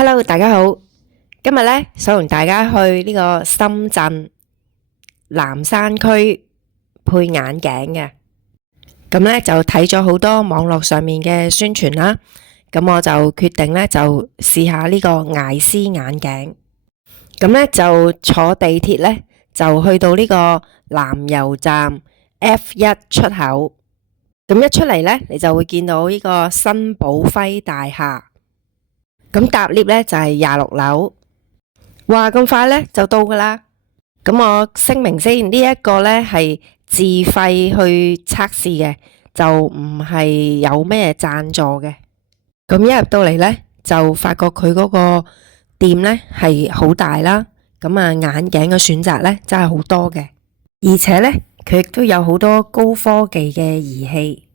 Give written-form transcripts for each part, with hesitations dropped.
Hello，大家好。今日咧想同大家去呢個深圳南山區配眼鏡嘅。咁咧就睇咗好多網絡上面嘅宣傳啦。咁我就決定咧就試下呢個艾斯眼鏡。咁咧就坐地鐵咧就去到呢個南油站 F1 出口。咁一出嚟咧，你就會見到呢個新寶輝大廈。咁搭 lift 咧就係26樓。哇，咁快咧就到噶啦！咁我聲明先，呢一個咧係自費去測試嘅，就唔係有咩贊助嘅。咁一入到嚟咧，就發覺佢嗰個店咧係好大啦。咁啊，眼鏡嘅選擇咧真係好多嘅，而且咧佢亦都有好多高科技嘅儀器。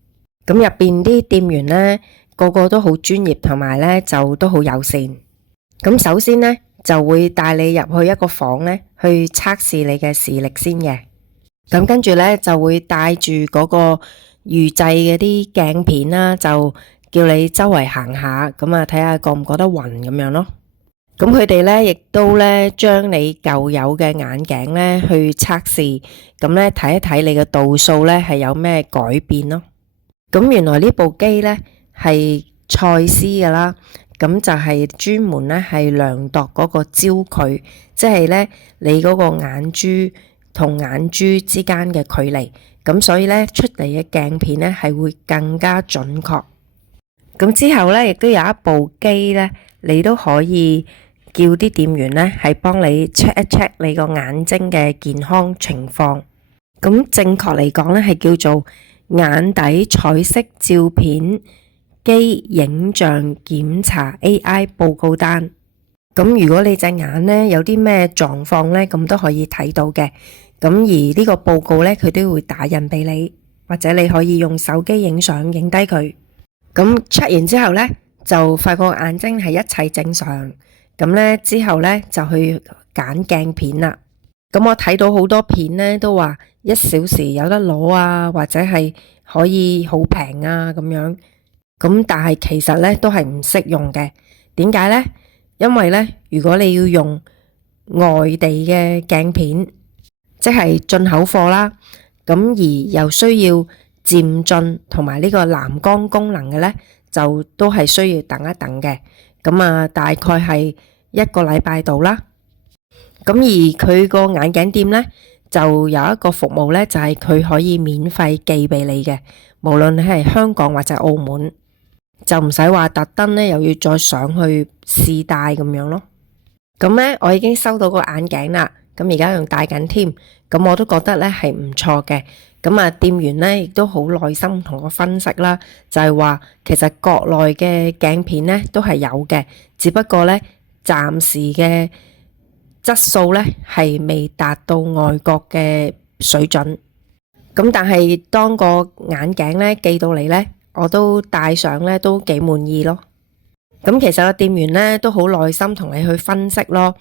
咁入邊啲店員咧個個都好專業，同埋咧就都好友善。咁首先咧就會帶你入去一個房咧去測試你嘅視力先嘅。咁跟住咧就會帶住嗰個預製嘅啲鏡片啦，就叫你周圍行下，咁啊睇下覺唔覺得暈咁樣咯。咁佢哋咧亦都咧將你舊有嘅眼鏡咧去測試，咁咧睇一睇你嘅度數咧係有咩改變咯。咁原來呢部機咧係蔡司噶啦，咁就係專門咧係量度嗰個焦距，即係咧你嗰個眼珠同眼珠之間嘅距離，咁所以咧出嚟嘅鏡片咧係會更加準確。咁之後咧亦都有一部機咧，你都可以叫啲店員咧係幫你 check 一 check 你個眼睛嘅健康情況。咁正確嚟講咧係叫做眼底彩色照片機影像檢查 AI 報告單。咁如果你隻眼咧有啲咩狀況咧，咁都可以睇到嘅。咁而呢個報告咧，佢都會打印俾你，或者你可以用手機影相影低佢。咁 check 完之後咧，就發覺眼睛係一切正常。咁咧之後咧就去揀鏡片啦。咁我睇到好多片咧都話1小時有得攞啊，或者係可以好平啊咁樣。咁但係其實咧都係唔適用嘅。點解咧？因為咧如果你要用外地嘅鏡片，即係進口貨啦，咁而又需要漸進同埋呢個藍光功能嘅咧，就都係需要等一等嘅。咁啊，大概係1個禮拜度啦。咁而佢個眼鏡店咧就有一個服務咧，就係佢可以免費寄俾你嘅，無論你係香港或者澳門，就唔使話特登咧又要再上去試戴咁樣咯。咁咧我已經收到個眼鏡啦，咁而家仲戴緊添，咁我都覺得咧係唔錯嘅。咁啊，店員咧亦都好耐心同我分析啦，就係話其實國內嘅鏡片咧都係有嘅，只不過咧暫時嘅質素咧係未達到外國嘅水準。咁但係當個眼鏡咧寄到嚟咧，我都戴上咧都幾滿意咯。咁其實個店員咧都好耐心同你去分析咯。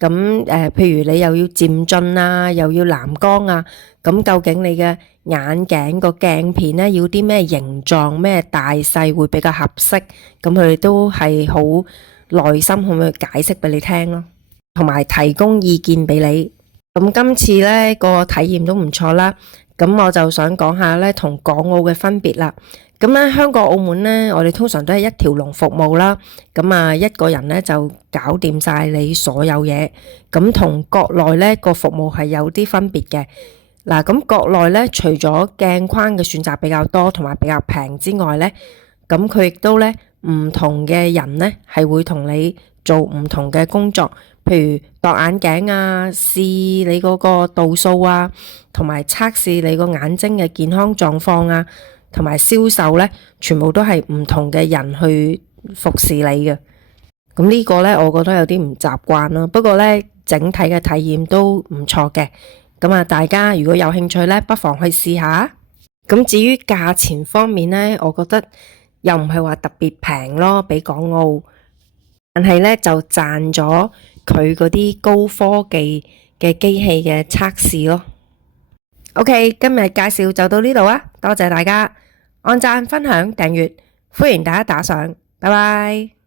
咁譬如你又要漸進啊，又要藍光啊，咁究竟你嘅眼鏡個鏡片咧要啲咩形狀、咩大細會比較合適？咁佢哋都係好耐心去解釋俾你聽咯，同埋提供意見俾你。咁今次咧個體驗都唔錯啦。咁我就想講下咧同港澳嘅分別啦。咁咧香港澳門咧，我哋通常都係一條龍服務啦。咁啊，一個人咧就搞掂晒你所有嘢。咁同國內咧個服務係有啲分別嘅。嗱，咁國內咧除咗鏡框嘅選擇比較多同埋比較平之外咧，咁佢亦都咧唔同嘅人咧係會同你做唔同嘅工作，譬如度眼鏡啊、試你嗰個度數啊，同埋測試你個眼睛嘅健康狀況啊，同埋銷售咧，全部都係唔同嘅人去服侍你嘅。咁呢個咧，我覺得有啲唔習慣咯。不過咧，整體嘅體驗都唔錯嘅。咁啊，大家如果有興趣咧，不妨去試下。咁至於價錢方面咧，我覺得又唔係話特別平咯，比港澳。但係咧就賺咗佢嗰啲高科技嘅機器嘅測試咯。OK， 今日介紹就到呢度啊，多謝大家按讚、分享、訂閱，歡迎大家打賞，拜拜。